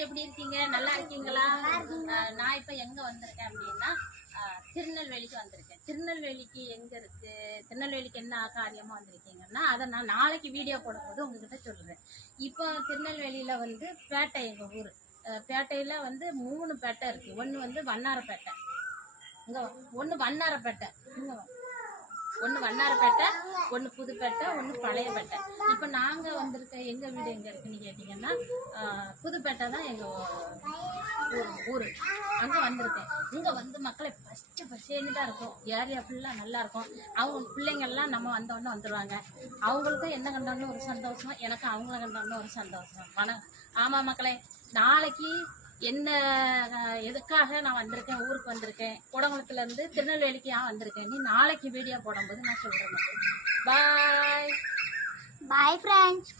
எல்லாரும் எப்படி இருக்கீங்க? நல்லா இருக்கீங்களா? நான் இப்ப எங்க வந்திருக்கேன் அப்படின்னா திருநெல்வேலிக்கு வந்திருக்கேன். திருநெல்வேலிக்கு எங்க இருக்கு, திருநெல்வேலிக்கு என்ன காரியமா வந்திருக்கீங்கன்னா அதை நான் நாளைக்கு வீடியோ போடும்போது உங்ககிட்ட சொல்றேன். இப்போ திருநெல்வேலியில வந்து பேட்டை, எங்க ஊர் பேட்டையில வந்து 3 பேட்டை இருக்கு. ஒன்று வந்து வண்ணாரப்பேட்டை, இங்க ஒன்று வண்ணாரப்பேட்டை, ஒன்று வண்ணாரப்பேட்டை, ஒன்று புதுப்பேட்டை, ஒன்று பழையப்பேட்டை. இப்போ நாங்கள் வந்திருக்க எங்கள் வீடு எங்கே இருக்குன்னு கேட்டிங்கன்னா புதுப்பேட்டை தான் எங்கள் ஊர். அங்கே வந்திருக்கேன். இங்கே வந்து மக்களை ஃபஸ்ட்டு தான் இருக்கும். ஏரியா ஃபுல்லாக நல்லா இருக்கும். அவங்க பிள்ளைங்கள்லாம் நம்ம வந்தோடனே வந்துடுவாங்க. அவங்களுக்கும் என்ன கண்டோன்னு ஒரு சந்தோஷம், எனக்கு அவங்கள கண்டோன்னு ஒரு சந்தோஷம். ஆமாம் மக்களே, நாளைக்கு என்ன எதுக்காக நான் வந்திருக்கேன், ஊருக்கு வந்திருக்கேன், குடங்குளத்துல இருந்து திருநெல்வேலிக்கு ஏன் வந்திருக்கேன், நீ நாளைக்கு வீடியோ போடும்போது நான் சொல்றேன். பாய் பாய் ஃப்ரெண்ட்ஸ்.